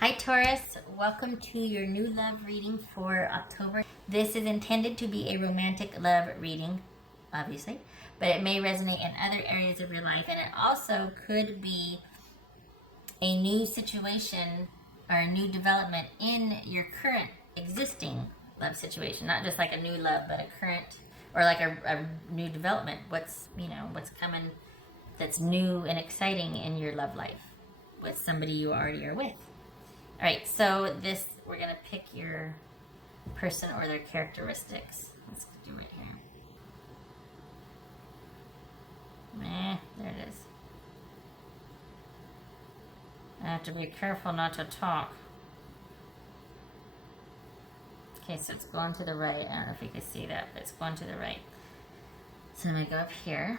Hi Taurus, welcome to your new love reading for October. This is intended to be a romantic love reading, obviously, but it may resonate in other areas of your life. And it also could be a new situation or a new development in your current existing love situation. Not just like a new love, but a current or like a new development. What's coming that's new and exciting in your love life with somebody you already are with. All right, so we're gonna pick your person or their characteristics. Let's do it here. There it is. I have to be careful not to talk. Okay, so it's going to the right. I don't know if you can see that, but it's going to the right. So I'm gonna go up here.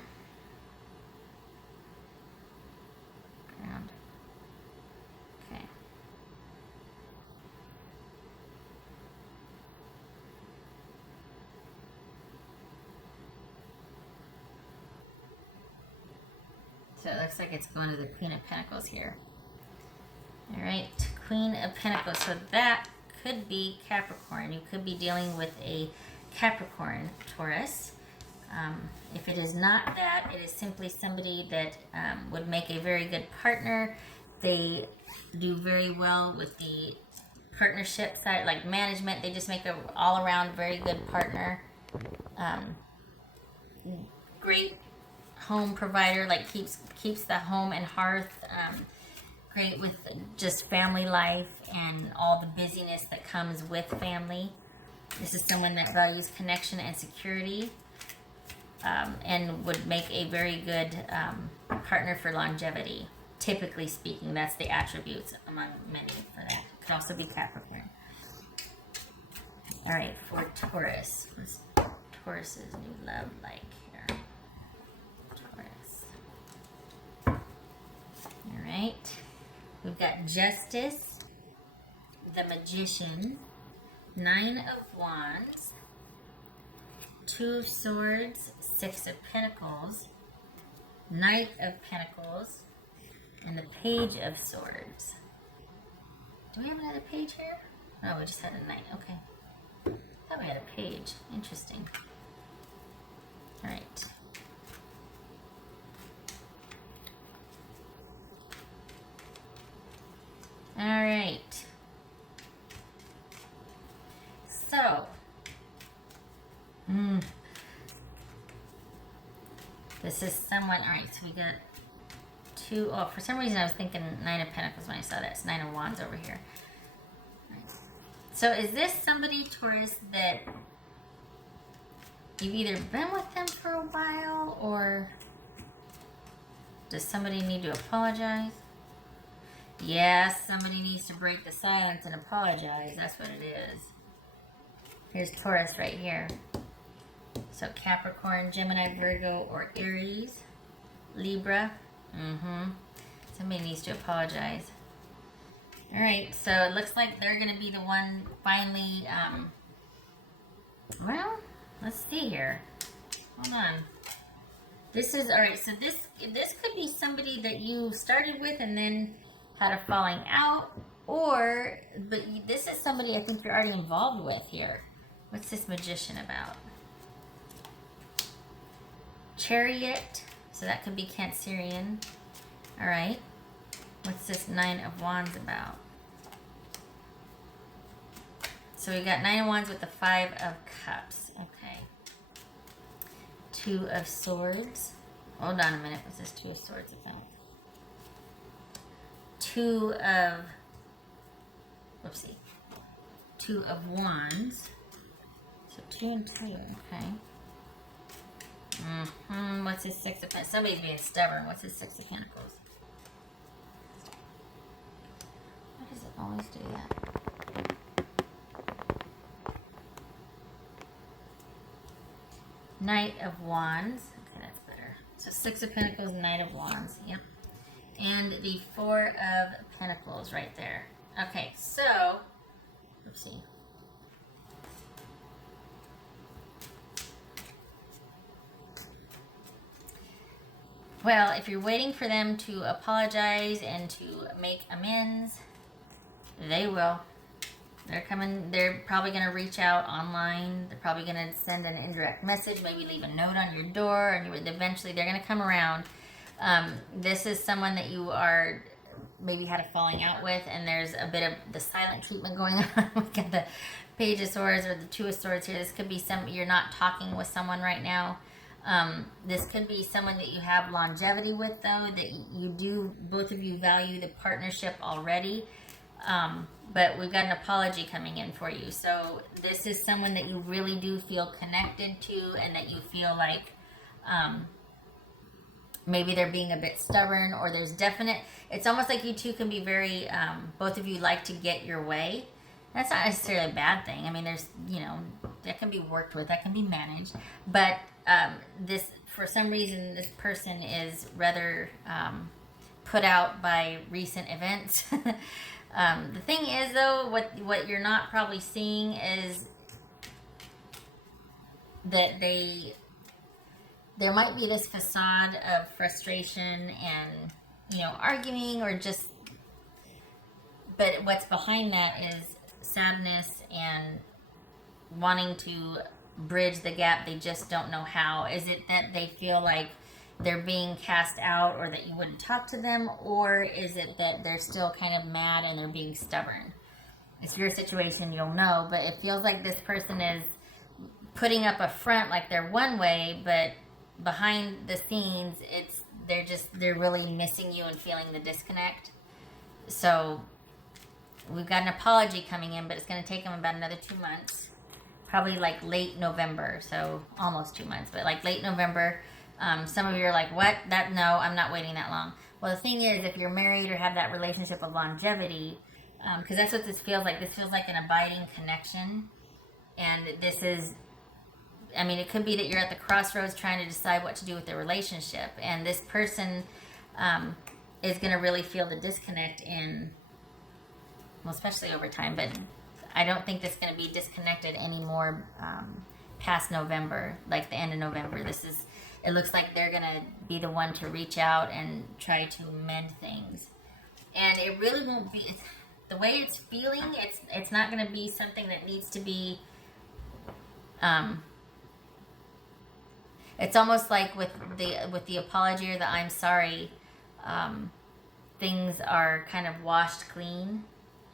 Ground. Okay. So it looks like it's going to the Queen of Pentacles here. All right, Queen of Pentacles. So that could be Capricorn. You could be dealing with a Capricorn Taurus. If it is not that, it is simply somebody that would make a very good partner. They do very well with the partnership side, like management. They just make an all-around very good partner. Great home provider, like keeps the home and hearth. Great with just family life and all the busyness that comes with family. This is someone that values connection and security, and would make a very good partner for longevity. Typically speaking, that's the attributes among many for that. Could also be Capricorn. All right, for Taurus. What's Taurus's new love like here? Taurus. All right. We've got Justice, the Magician, Nine of Wands, Two of Swords, Six of Pentacles, Knight of Pentacles, and the Page of Swords. Do we have another page here? No, we just had a Knight. Okay. I thought we had a page. Interesting. All right. All right. So, this is someone. All right. So we got two. Oh, for some reason I was thinking Nine of Pentacles when I saw that. It's Nine of Wands over here. Right. So, is this somebody, Taurus, that you've either been with them for a while, or does somebody need to apologize? Yes, somebody needs to break the silence and apologize. That's what it is. Here's Taurus right here. So Capricorn, Gemini, Virgo, or Aries. Libra. Somebody needs to apologize. All right, so it looks like they're going to be the one finally, well, let's see here. Hold on. This is, all right, so this could be somebody that you started with and then had a falling out, but this is somebody I think you're already involved with here. What's this Magician about? Chariot, so that could be Cancerian. All right. What's this Nine of Wands about? So we got Nine of Wands with the Five of Cups. Okay. Two of Swords. Hold on a minute. What's this Two of Swords about? Two of Wands. So 2 and 2, okay. What's his Six of Pentacles? Somebody's being stubborn. What's his Six of Pentacles? Why does it always do that? Knight of Wands. Okay, that's better. So Six of Pentacles, Knight of Wands. Yep. And the Four of Pentacles right there. Okay, so, oopsie. Well, if you're waiting for them to apologize and to make amends, They will. They're coming. They're probably going to reach out online. They're probably going to send an indirect message, maybe leave a note on your door, and eventually they're going to come around. This is someone that you are maybe had a falling out with, and there's a bit of the silent treatment going on. We got the Page of Swords or the Two of Swords here. This could be you're not talking with someone right now. This could be someone that you have longevity with, though, that both of you value the partnership already. But we've got an apology coming in for you. So this is someone that you really do feel connected to, and that you feel like maybe they're being a bit stubborn, or it's almost like you two can be very, both of you like to get your way. That's not necessarily a bad thing. I mean, there's, that can be worked with, that can be managed. But for some reason, this person is rather put out by recent events. The thing is, though, what you're not probably seeing is that there might be this facade of frustration and, arguing but what's behind that is sadness and wanting to bridge the gap. They just don't know how. Is it that they feel like they're being cast out, or that you wouldn't talk to them, or is it that they're still kind of mad and they're being stubborn? It's your situation, you'll know, but it feels like this person is putting up a front like they're one way, but behind the scenes they're really missing you and feeling the disconnect. So we've got an apology coming in, but it's going to take them about another 2 months, probably like late November. So almost 2 months, but like late November. Some of you are like, what? No, I'm not waiting that long. Well, the thing is, if you're married or have that relationship of longevity, because that's what this feels like. This feels like an abiding connection. And it could be that you're at the crossroads trying to decide what to do with the relationship. And this person is going to really feel the disconnect especially over time. But I don't think that's going to be disconnected anymore past November, like the end of November. It looks like they're going to be the one to reach out and try to mend things. And it really won't be, the way it's feeling, it's not going to be something that needs to be, it's almost like with the apology or the I'm sorry, things are kind of washed clean.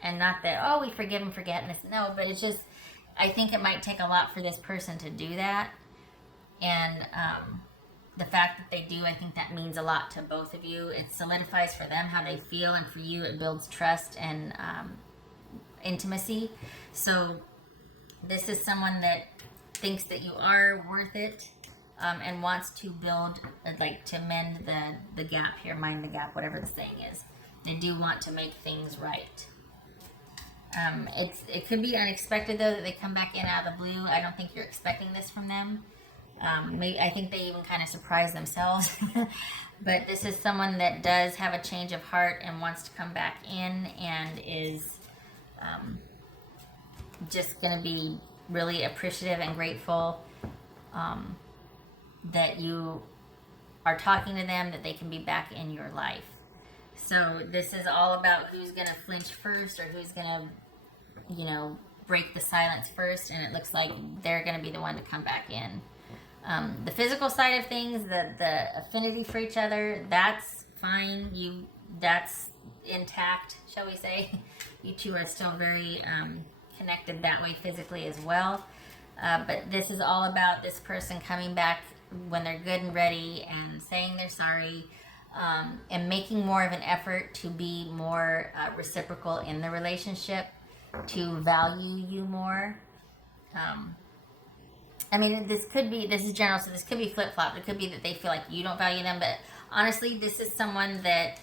And not that, we forgive and forget. No, but it's just, I think it might take a lot for this person to do that. And, the fact that they do, I think that means a lot to both of you. It solidifies for them how they feel, and for you it builds trust and intimacy. So this is someone that thinks that you are worth it, and wants to build, to mend the gap here, mind the gap, whatever the saying is. They do want to make things right. It could be unexpected, though, that they come back in out of the blue. I don't think you're expecting this from them. I think they even kind of surprise themselves. But this is someone that does have a change of heart and wants to come back in, and is just going to be really appreciative and grateful that you are talking to them, that they can be back in your life. So this is all about who's going to flinch first, or who's going to, break the silence first. And it looks like they're going to be the one to come back in. The physical side of things, the affinity for each other, that's fine. That's intact, shall we say. You two are still very connected that way physically as well. But this is all about this person coming back when they're good and ready, and saying they're sorry, and making more of an effort to be more reciprocal in the relationship, to value you more. This is general, so this could be flip-flop. It could be that they feel like you don't value them, but honestly, this is someone that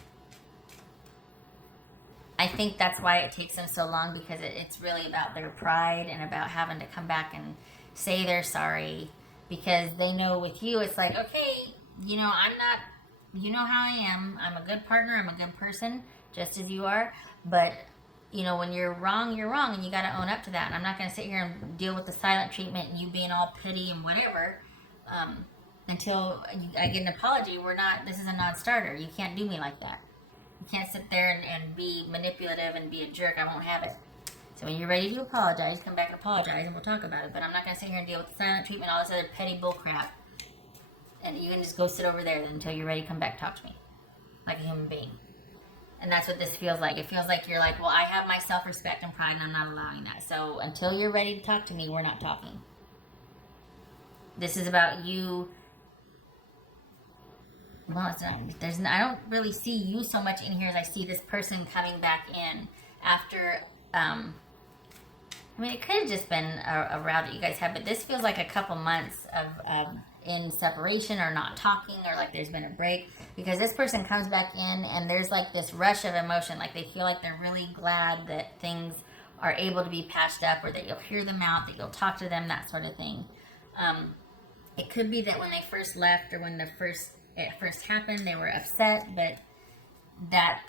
I think that's why it takes them so long, because it's really about their pride and about having to come back and say they're sorry, because they know with you, it's like, okay, I'm not, how I am. I'm a good partner. I'm a good person, just as you are. But, when you're wrong, and you got to own up to that. And I'm not going to sit here and deal with the silent treatment and you being all pity and whatever, until I get an apology. This is a non-starter. You can't do me like that. You can't sit there and be manipulative and be a jerk. I won't have it. So when you're ready to apologize, come back and apologize, and we'll talk about it. But I'm not going to sit here and deal with the silent treatment, all this other petty bull crap. And you can just go sit over there until you're ready to come back and talk to me like a human being. And that's what this feels like. It feels like you're like, well, I have my self-respect and pride, and I'm not allowing that. So until you're ready to talk to me, we're not talking. This is about you. Well, it's not, I don't really see you so much in here as I see this person coming back in after, I mean, it could have just been a row that you guys had, but this feels like a couple months of in separation or not talking, or like there's been a break, because this person comes back in and there's like this rush of emotion, like they feel like they're really glad that things are able to be patched up, or that you'll hear them out, that you'll talk to them, that sort of thing. It could be that when they first left, or when it first happened, they were upset, but that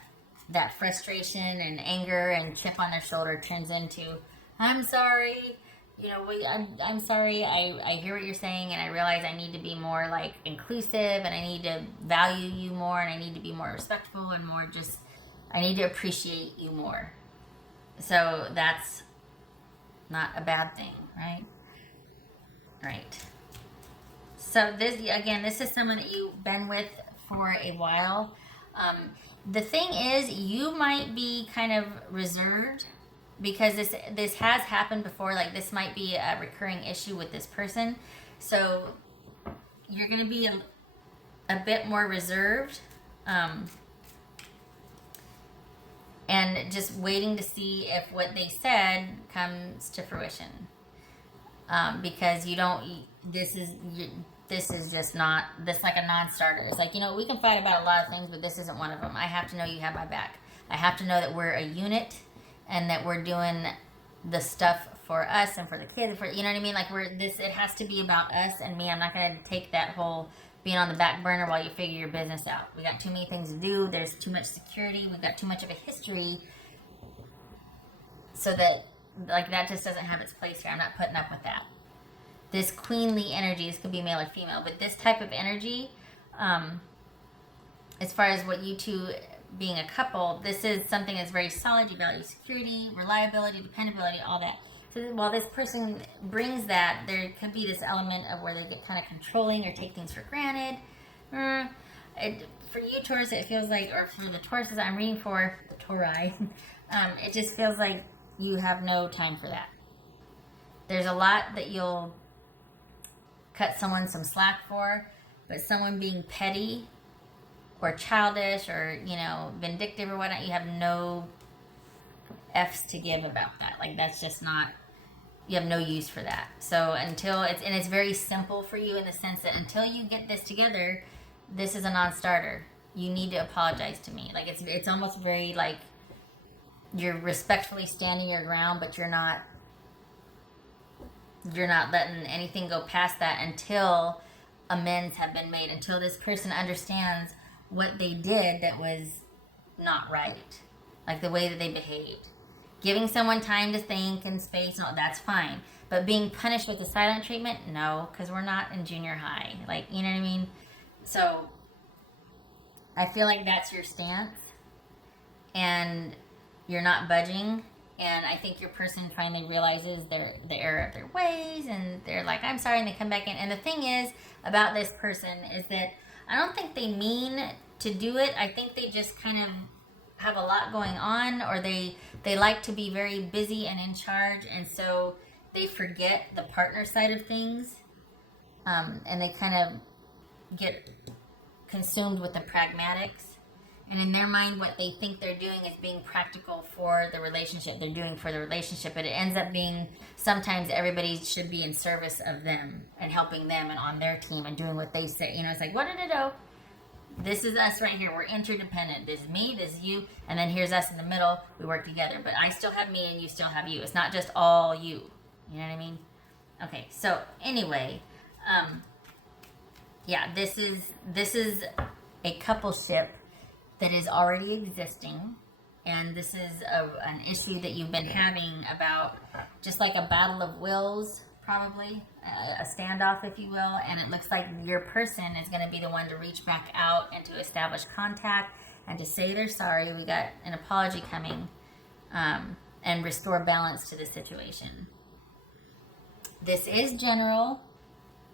frustration and anger and chip on their shoulder turns into, I'm sorry, you know, I'm sorry, I hear what you're saying, and I realize I need to be more like inclusive, and I need to value you more, and I need to be more respectful, and more just, I need to appreciate you more. So that's not a bad thing, right? Right. So this is someone that you've been with for a while. The thing is, you might be kind of reserved, because this has happened before. Like, this might be a recurring issue with this person. So you're going to be a bit more reserved, and just waiting to see if what they said comes to fruition. Because you don't, this is just not, this like a non-starter. It's like, you know, we can fight about a lot of things, but this isn't one of them. I have to know you have my back. I have to know that we're a unit, and that we're doing the stuff for us and for the kids, you know what I mean? Like, it has to be about us and me. I'm not going to take that whole being on the back burner while you figure your business out. We got too many things to do. There's too much security. We've got too much of a history, so that, like, that just doesn't have its place here. I'm not putting up with that. This queenly energy, this could be male or female, but this type of energy, as far as what you two being a couple, this is something that's very solid. You value security, reliability, dependability, all that. So while this person brings that, there could be this element of where they get kind of controlling or take things for granted. For you, Taurus, it feels like, or for the Tauruses I'm reading for, the Tauri, it just feels like you have no time for that. There's a lot that you'll cut someone some slack for, but someone being petty or childish or, you know, vindictive or whatnot, you have no F's to give about that. Like, that's just not, you have no use for that. So until it's very simple for you, in the sense that until you get this together, this is a non-starter. You need to apologize to me. Like, it's almost very like you're respectfully standing your ground, but you're not letting anything go past that until amends have been made, until this person understands what they did that was not right, like the way that they behaved. Giving someone time to think and space, no, that's fine. But being punished with the silent treatment, no, because we're not in junior high. Like, you know what I mean? So I feel like that's your stance, and you're not budging. And I think your person finally realizes the error of their ways, and they're like, I'm sorry, and they come back in. And the thing is about this person is that I don't think they mean to do it. I think they just kind of have a lot going on, or they like to be very busy and in charge, and so they forget the partner side of things, and they kind of get consumed with the pragmatics. And in their mind, what they think they're doing is being practical for the relationship. They're doing for the relationship, but it ends up being sometimes everybody should be in service of them and helping them and on their team and doing what they say. You know, it's like, what did it do? This is us right here. We're interdependent. This is me, this is you, and then here's us in the middle. We work together, but I still have me and you still have you. It's not just all you. You know what I mean? Okay, so anyway, yeah, this is a coupleship that is already existing, and this is an issue that you've been having about, just like a battle of wills, probably a standoff, if you will. And it looks like your person is going to be the one to reach back out and to establish contact and to say they're sorry. We got an apology coming, and restore balance to the situation. This is general.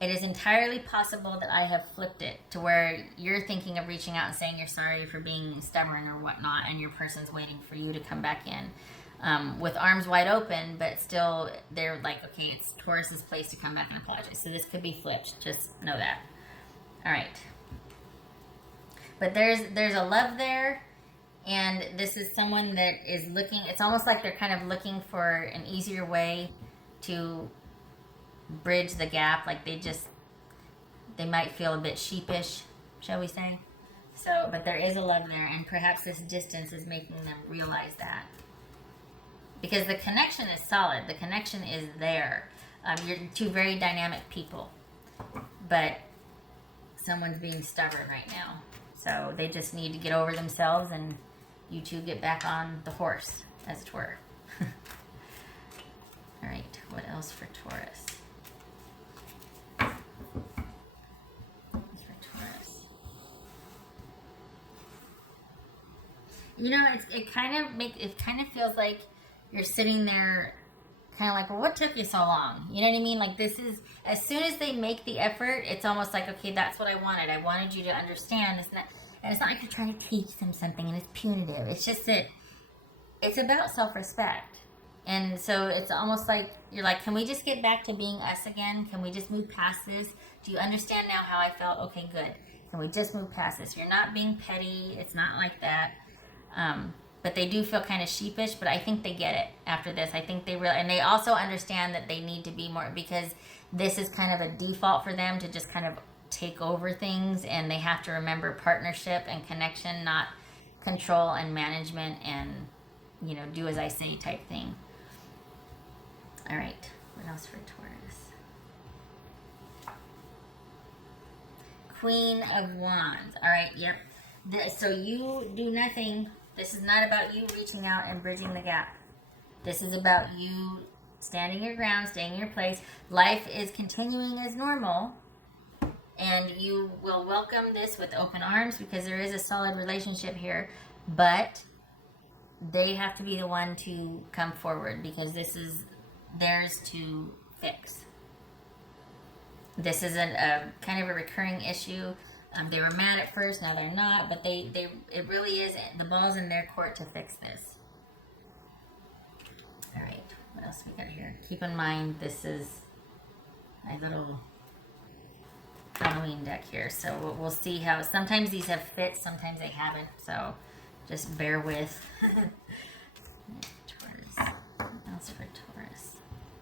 It is entirely possible that I have flipped it to where you're thinking of reaching out and saying you're sorry for being stubborn or whatnot, and your person's waiting for you to come back in with arms wide open, but still they're like, okay, it's Taurus's place to come back and apologize. So this could be flipped. Just know that. All right. But there's a love there, and this is someone that is looking. It's almost like they're kind of looking for an easier way to bridge the gap. Like they might feel a bit sheepish, shall we say. So, but there is a love there, and perhaps this distance is making them realize that. Because the connection is solid. The connection is there. You're two very dynamic people. But someone's being stubborn right now. So they just need to get over themselves, and you two get back on the horse, as it were. All right, what else for Taurus? You know, it kind of feels like you're sitting there kind of like, well, what took you so long? You know what I mean? Like, this is, as soon as they make the effort, it's almost like, okay, that's what I wanted. I wanted you to understand. And it's not like you're trying to teach them something and it's punitive. It's just that it's about self-respect. And so it's almost like, you're like, can we just get back to being us again? Can we just move past this? Do you understand now how I felt? Okay, good. Can we just move past this? You're not being petty. It's not like that. But they do feel kind of sheepish, but I think they get it after this. I think and they also understand that they need to be more, because this is kind of a default for them to just kind of take over things, and they have to remember partnership and connection, not control and management and, you know, do as I say type thing. All right, what else for Taurus? Queen of Wands. All right, yep. So you do nothing. This is not about you reaching out and bridging the gap. This is about you standing your ground, staying in your place. Life is continuing as normal, and you will welcome this with open arms, because there is a solid relationship here, but they have to be the one to come forward, because this is theirs to fix. This is a kind of a recurring issue. They were mad at first, now they're not, but it really is, the ball's in their court to fix this. All right, what else we got here? Keep in mind, this is my little Halloween deck here, so we'll see how, sometimes these have fit, sometimes they haven't, so just bear with. Taurus, what else for Taurus?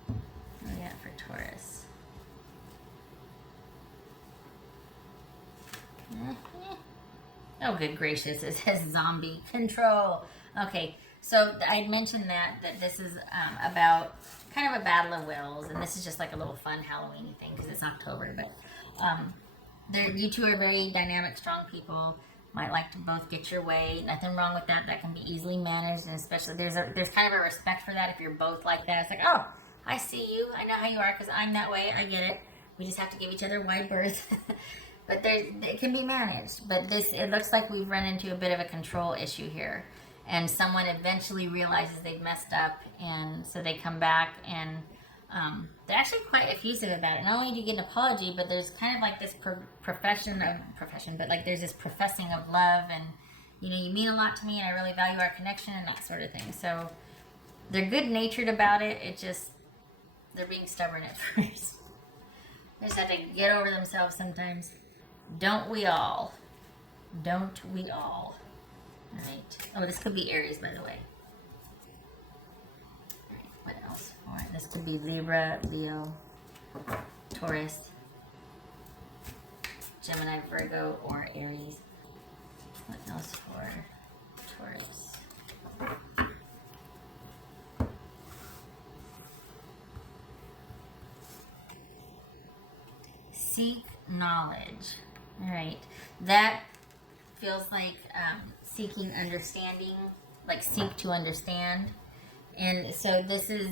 What do we got for Taurus? Oh, good gracious, it says zombie control. Okay, so I mentioned that this is about kind of a battle of wills, and this is just like a little fun Halloween thing because it's October, but you two are very dynamic, strong people, might like to both get your way. Nothing wrong with that. That can be easily managed, and especially there's kind of a respect for that if you're both like that. It's like, oh, I see you, I know how you are because I'm that way, I get it. We just have to give each other wide berth. But it can be managed. But it looks like we've run into a bit of a control issue here. And someone eventually realizes they've messed up, and so they come back, and they're actually quite effusive about it. Not only do you get an apology, but there's kind of like this but like there's this professing of love, and, you know, you mean a lot to me, and I really value our connection, and that sort of thing. So they're good-natured about it. It just, they're being stubborn at first. They just have to get over themselves sometimes. Don't we all? Don't we all? All right. Oh, this could be Aries, by the way. All right, what else? All right, this could be Libra, Leo, Taurus, Gemini, Virgo, or Aries. What else for Taurus? Seek knowledge. All right, that feels like seeking understanding, like seek to understand. And so this is,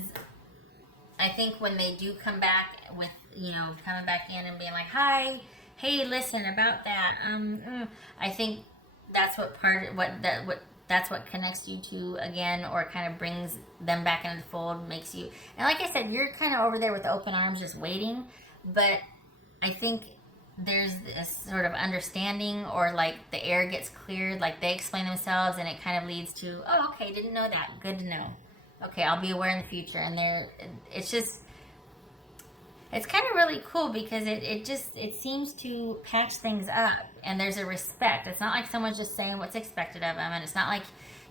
I think when they do come back with, you know, coming back in and being like, hi, hey, listen about that. I think that's what that's what connects you to again, or kind of brings them back into the fold, makes you, and like I said, you're kind of over there with open arms just waiting. But I think there's this sort of understanding, or like the air gets cleared, like they explain themselves, and it kind of leads to, oh, okay, didn't know that, good to know, okay, I'll be aware in the future. And it's just, it's kind of really cool, because it seems to patch things up, and there's a respect. It's not like someone's just saying what's expected of them, and it's not like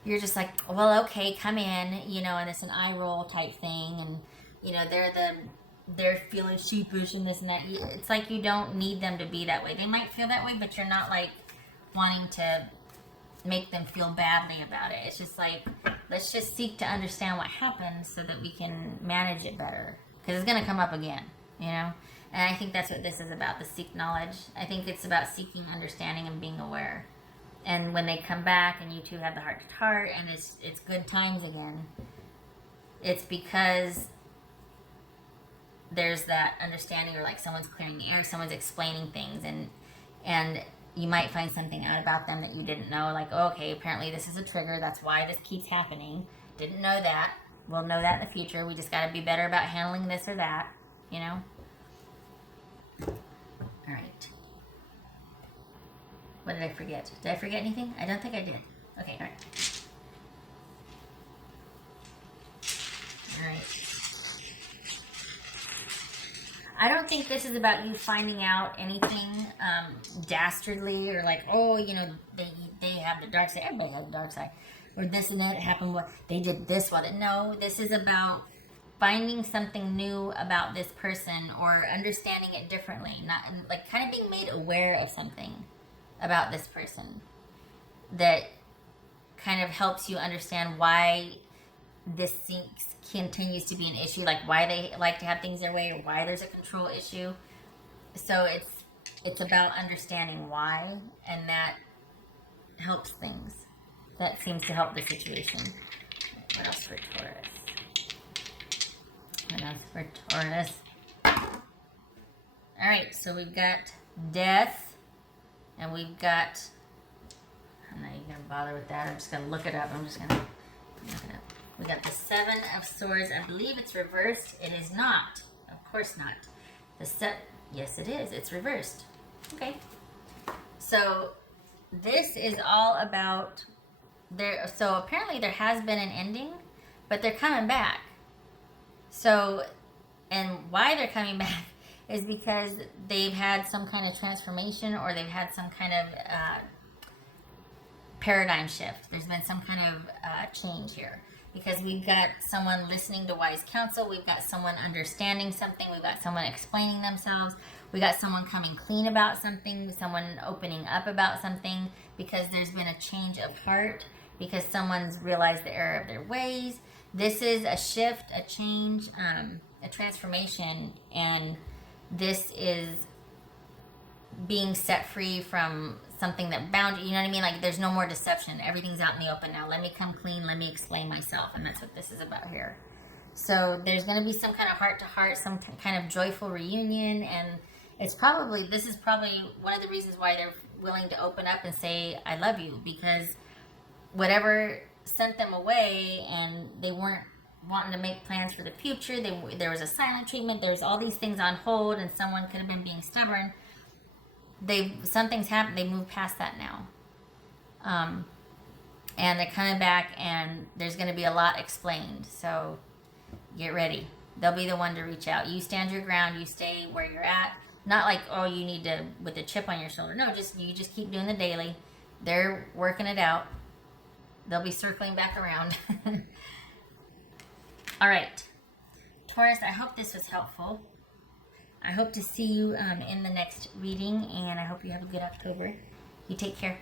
you're just like, well, okay, come in, you know, and it's an eye roll type thing, and you know, they're feeling sheepish and this and that. It's like you don't need them to be that way. They might feel that way, but you're not like wanting to make them feel badly about it. It's just like, let's just seek to understand what happened so that we can manage it better, because it's going to come up again, you know. And I think that's what this is about, the seek knowledge. I think it's about seeking understanding and being aware. And when they come back and you two have the heart to heart and it's good times again, it's because there's that understanding, or like someone's clearing the air, someone's explaining things, and you might find something out about them that you didn't know, like, oh, okay, apparently this is a trigger, that's why this keeps happening, didn't know that, we'll know that in the future, we just got to be better about handling this or that, you know. All right, what did I forget? Did I forget anything? I don't think I did. Okay, all right. I don't think this is about you finding out anything dastardly, or like, oh, you know, they have the dark side. Everybody has the dark side, or this and that happened. What they did this, what it. No, this is about finding something new about this person, or understanding it differently. Not like kind of being made aware of something about this person that kind of helps you understand why this continues to be an issue, like why they like to have things their way, or why there's a control issue. So it's about understanding why, and that helps things. That seems to help the situation. What else for Taurus? What else for Taurus? All right, so we've got death, and we've got, I'm not even gonna bother with that. I'm just gonna look it up. I'm just gonna look it up. We got the Seven of Swords. I believe it's reversed. It is not. Of course not. Yes, it is. It's reversed. Okay. So this is all about so apparently there has been an ending, but they're coming back. So, and why they're coming back is because they've had some kind of transformation, or they've had some kind of paradigm shift. There's been some kind of change here. Because we've got someone listening to wise counsel, we've got someone understanding something, we've got someone explaining themselves, we got someone coming clean about something, someone opening up about something, because there's been a change of heart, because someone's realized the error of their ways. This is a shift, a change, a transformation, and this is being set free from something that bound you. You know what I mean? Like, there's no more deception. Everything's out in the open now. Let me come clean. Let me explain myself. And that's what this is about here. So there's going to be some kind of heart-to-heart, some kind of joyful reunion. And this is probably one of the reasons why they're willing to open up and say, I love you. Because whatever sent them away, and they weren't wanting to make plans for the future. There was a silent treatment. There's all these things on hold, and someone could have been being stubborn. Something's happened. They moved past that now, and they're coming back, and there's going to be a lot explained. So get ready. They'll be the one to reach out. You stand your ground. You stay where you're at. Not like, oh, you need to with a chip on your shoulder. No, you just keep doing the daily. They're working it out. They'll be circling back around. All right, Taurus. I hope this was helpful. I hope to see you in the next reading, and I hope you have a good October. You take care.